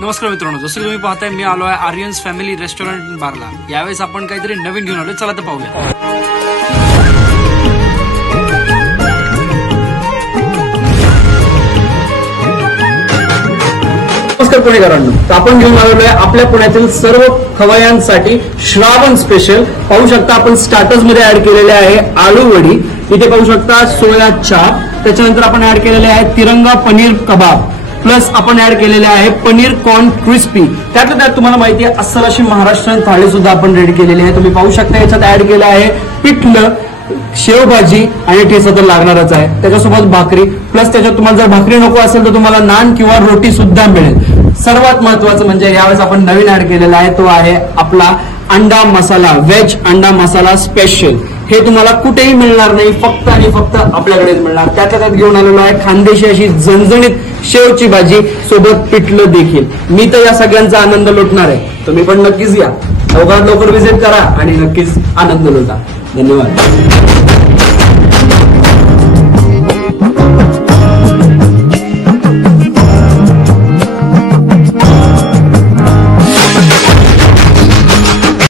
नमस्कार मित्रांनो, जसं तुम्ही पाहताय मी आलो आहे आर्यन्स फॅमिली रेस्टॉरंट बारला। यावेळेस आपण काहीतरी नवीन घेऊन आलो, चला तर पाहूया। नमस्कार पुणेकरांनो, तर आपण घेऊन आलेलो आहे आपल्या पुण्यातील सर्व खवय्यांसाठी श्रावण स्पेशल। पाहू शकता आपण स्टार्टर्स मध्ये ऍड केलेले आहे आलू वडी, इथे पाहू शकता सोया चाप, त्याच्यानंतर आपण ऍड केलेले आहे तिरंगा पनीर कबाब, प्लस आपण ऍड केलेले आहे पनीर कॉर्न क्रिस्पी। त्यातल्या त्यात तुम्हाला माहिती आहे अस्सल अशी महाराष्ट्रीयन थाळी सुद्धा आपण रेडी केलेली आहे। तुम्ही पाहू शकता याच्यात ऍड केलं आहे पिठलं, शेवभाजी आणि ठेचा तर लागणारच आहे, त्याच्यासोबत भाकरी, प्लस त्याच्यात तुम्हाला जर भाकरी नको असेल तर तुम्हाला नान किंवा रोटी सुद्धा मिळेल। सर्वात महत्वाचं म्हणजे यावेळेस आपण नवीन ऍड केलेला आहे तो आहे आपला अंडा मसाला, व्हेज अंडा मसाला स्पेशल। हे तुम्हाला कुठेही मिळणार नाही, फक्त आणि फक्त आपल्याकडेच मिळणार। त्याच्यात घेऊन आलेलो आहे खानदेशी अशी झणझणीत शेवची भाजी, सोबत पिठलं देखील। मी तर या सगळ्यांचा आनंद लुटणार आहे, तुम्ही पण नक्कीच या, लवकरात लवकर व्हिजिट करा आणि नक्कीच आनंद लुटा। धन्यवाद।